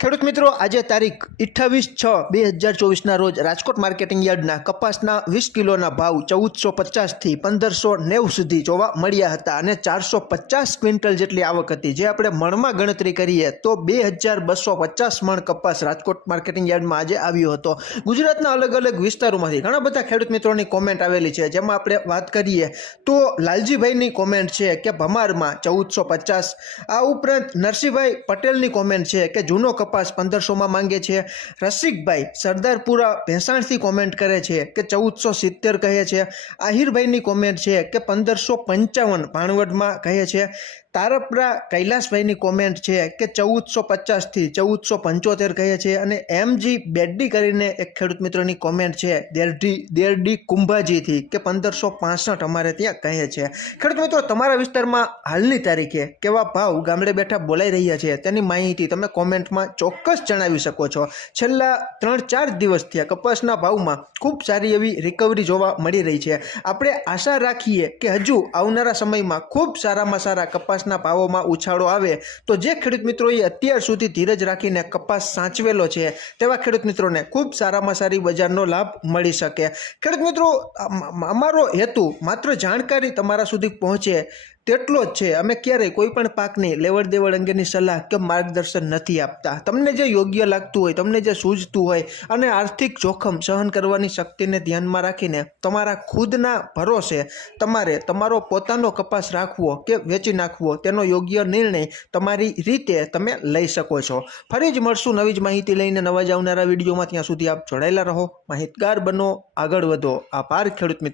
ખેડૂત મિત્રો, આજે તારીખ 28/6/2024 રોજ રાજકોટ માર્કેટિંગ યાર્ડના કપાસના 20 કિલોના ભાવ 1450 થી 1590 સુધી જોવા મળ્યા હતા અને 450 ક્વિન્ટલ જેટલી આવક હતી। જે આપણે મણમાં ગણતરી કરીએ તો 2250 મણ કપાસ રાજકોટ માર્કેટિંગ યાર્ડમાં આજે આવ્યો હતો। ગુજરાતના અલગ અલગ વિસ્તારોમાંથી ઘણા બધા ખેડૂત મિત્રોની કોમેન્ટ આવેલી છે, જેમાં આપણે વાત કરીએ તો લાલજીભાઈની કોમેન્ટ છે કે ભમારમાં 1450। આ ઉપરાંત નરસિંહભાઈ પટેલની કોમેન્ટ છે કે જૂનો કપાસ 1500 માં માંગે છે। રસિકભાઈ સરદારપુરા ભેંસાણથી કોમેન્ટ કરે છે કે 1470 કહે છે। આહિરભાઈની કોમેન્ટ છે કે 1555 ભાણવડમાં કહે છે। તારપરા કૈલાસભાઈની કોમેન્ટ છે કે 1450 થી 1475 કહે છે। અને એમજી બેડડી કરીને એક ખેડૂત મિત્રોની કોમેન્ટ છે દેરડી કુંભાજીથી કે 1565 અમારે ત્યાં કહે છે। ખેડૂત મિત્રો, તમારા વિસ્તારમાં હાલની તારીખે કેવા ભાવ ગામડે બેઠા બોલાઈ રહ્યા છે તેની માહિતી તમે કોમેન્ટમાં ચોક્કસ જણાવી શકો છો। છેલ્લા 3-4 દિવસથી આ કપાસના ભાવમાં ખૂબ સારી એવી રિકવરી જોવા મળી રહી છે। આપણે આશા રાખીએ કે હજુ આવનારા સમયમાં ખૂબ સારામાં સારા કપાસના ભાવોમાં ઉછાળો આવે તો જે ખેડૂત મિત્રોએ અત્યાર સુધી ધીરજ રાખીને કપાસ સાચવેલો છે તેવા ખેડૂત મિત્રોને ખૂબ સારામાં સારી બજારનો લાભ મળી શકે। ખેડૂત મિત્રો, અમારો હેતુ માત્ર જાણકારી તમારા સુધી પહોંચે તેટલો જ છે। અમે ક્યારેય કોઈ પણ પાકની લેવડ દેવડ અંગેની સલાહ કે માર્ગદર્શન નથી આપતા। તમને જે યોગ્ય લાગતું હોય, તમને જે સૂઝતું હોય અને આર્થિક જોખમ સહન કરવાની શક્તિને ધ્યાનમાં રાખીને તમારા ખુદના ભરોસે તમારે તમારો પોતાનો કપાસ રાખવો કે વેચી નાખવો તેનો યોગ્ય નિર્ણય તમારી રીતે તમે લઈ શકો છો। ફરી જ મળશું નવી જ માહિતી લઈને નવા જ આવનારા વિડીયોમાં। ત્યાં સુધી આપ જોડાયેલા રહો, માહિતગાર બનો, આગળ વધો। આભાર ખેડૂત મિત્રો।